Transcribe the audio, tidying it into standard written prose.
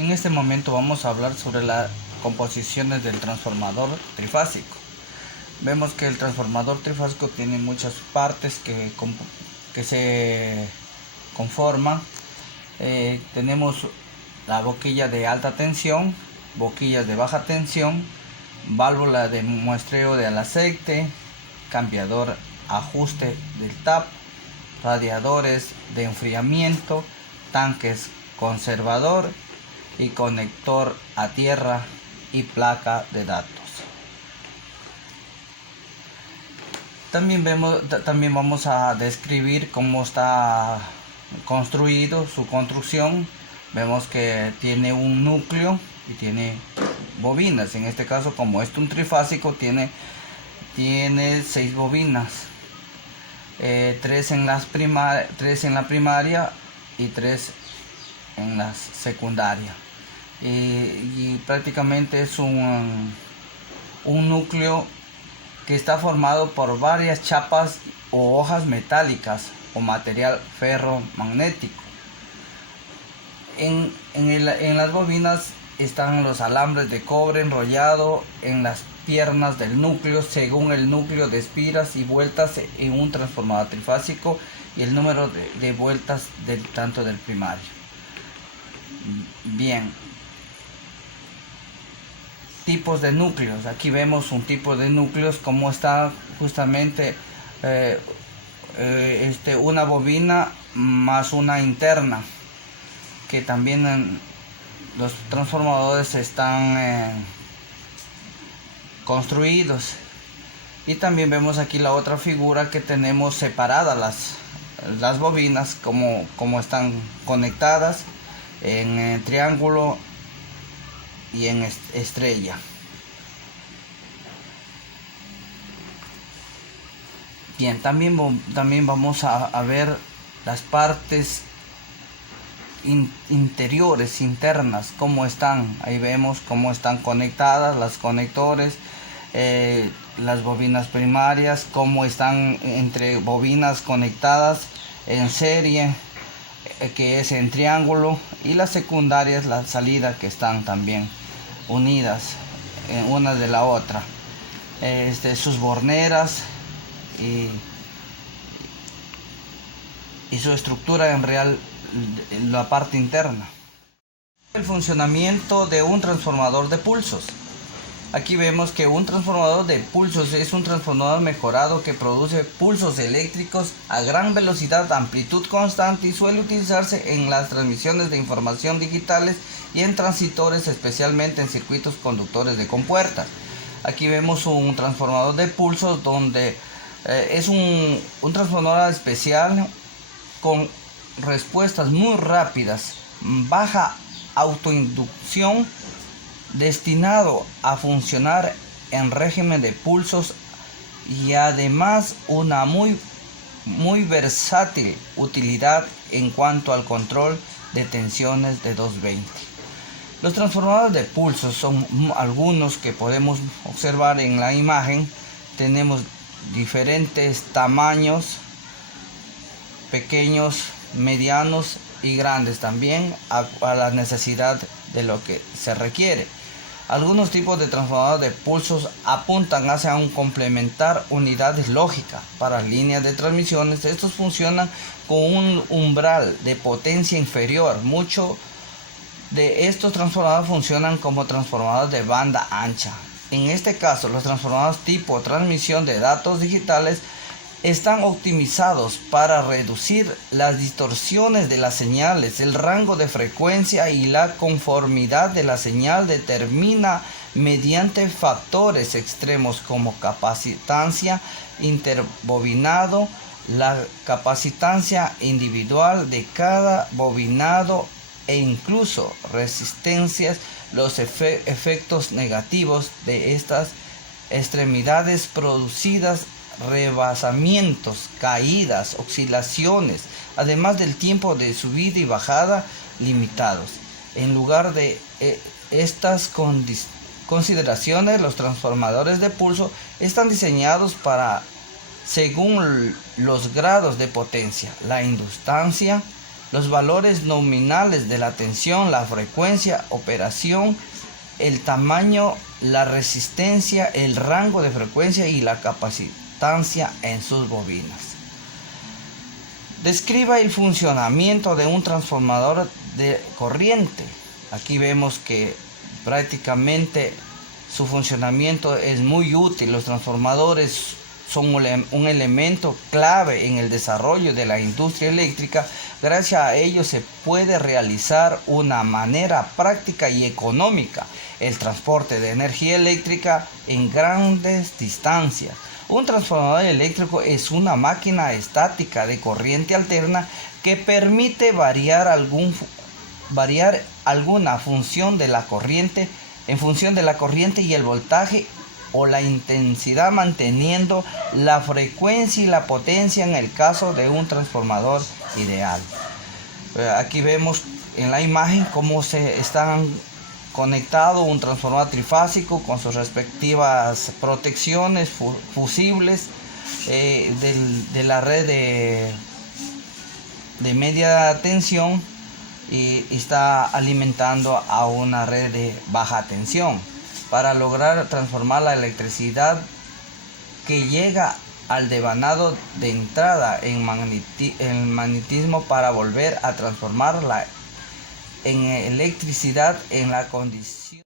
En este momento vamos a hablar sobre las composiciones del transformador trifásico. Vemos que el transformador trifásico tiene muchas partes que se conforman. Tenemos la boquilla de alta tensión, boquillas de baja tensión, válvula de muestreo del aceite, cambiador ajuste del tap, radiadores de enfriamiento, tanques conservador y conector a tierra y placa de datos. También vamos a describir cómo está construido su construcción. Vemos que tiene un núcleo y tiene bobinas. En este caso, como es un trifásico, tiene 6 bobinas, 3 en la primaria y 3 en la secundaria, y prácticamente es un núcleo que está formado por varias chapas o hojas metálicas o material ferromagnético. En las bobinas están los alambres de cobre enrollado en las piernas del núcleo según el núcleo de espiras y vueltas en un transformador trifásico y el número de vueltas tanto del primario. Bien, tipos de núcleos. Aquí vemos un tipo de núcleos como está justamente una bobina más una interna, que también en los transformadores están construidos. Y también vemos aquí la otra figura que tenemos separadas las bobinas como están conectadas en triángulo y en estrella. Bien, también vamos a ver las partes interiores, internas, cómo están. Ahí vemos cómo están conectadas los conectores, las bobinas primarias, cómo están entre bobinas conectadas en serie, que es en triángulo, y las secundarias, la salida, que están también unidas una de la otra, sus borneras y su estructura en real, la parte interna. El funcionamiento de un transformador de pulsos. Aquí vemos que un transformador de pulsos es un transformador mejorado que produce pulsos eléctricos a gran velocidad, amplitud constante, y suele utilizarse en las transmisiones de información digitales y en transistores, especialmente en circuitos conductores de compuertas. Aquí vemos un transformador de pulsos donde es un transformador especial con respuestas muy rápidas, baja autoinducción, destinado a funcionar en régimen de pulsos, y además una muy versátil utilidad en cuanto al control de tensiones de 220. Los transformadores de pulsos son algunos que podemos observar en la imagen. Tenemos diferentes tamaños, pequeños, medianos y grandes, también a la necesidad de lo que se requiere. Algunos tipos de transformadores de pulsos apuntan hacia un complementar unidades lógicas para líneas de transmisiones. Estos funcionan con un umbral de potencia inferior. Muchos de estos transformadores funcionan como transformadores de banda ancha. En este caso, los transformadores tipo transmisión de datos digitales están optimizados para reducir las distorsiones de las señales. El rango de frecuencia y la conformidad de la señal determina mediante factores extremos como capacitancia interbobinado, la capacitancia individual de cada bobinado e incluso resistencias. Los efectos negativos de estas extremidades producidas, rebasamientos, caídas, oscilaciones, además del tiempo de subida y bajada limitados. En lugar de estas consideraciones, los transformadores de pulso están diseñados según los grados de potencia, la inductancia, los valores nominales de la tensión, la frecuencia, operación, el tamaño, la resistencia, el rango de frecuencia y la capacitancia en sus bobinas. Describa el funcionamiento de un transformador de corriente. Aquí vemos que prácticamente su funcionamiento es muy útil. Los transformadores son un elemento clave en el desarrollo de la industria eléctrica. Gracias a ellos se puede realizar de una manera práctica y económica el transporte de energía eléctrica en grandes distancias. Un transformador eléctrico es una máquina estática de corriente alterna que permite variar alguna función de la corriente en función de la corriente y el voltaje o la intensidad, manteniendo la frecuencia y la potencia en el caso de un transformador ideal. Aquí vemos en la imagen cómo se están conectados un transformador trifásico con sus respectivas protecciones fusibles de la red de media tensión, y está alimentando a una red de baja tensión para lograr transformar la electricidad que llega al devanado de entrada en magnetismo para volver a transformarla en electricidad en la condición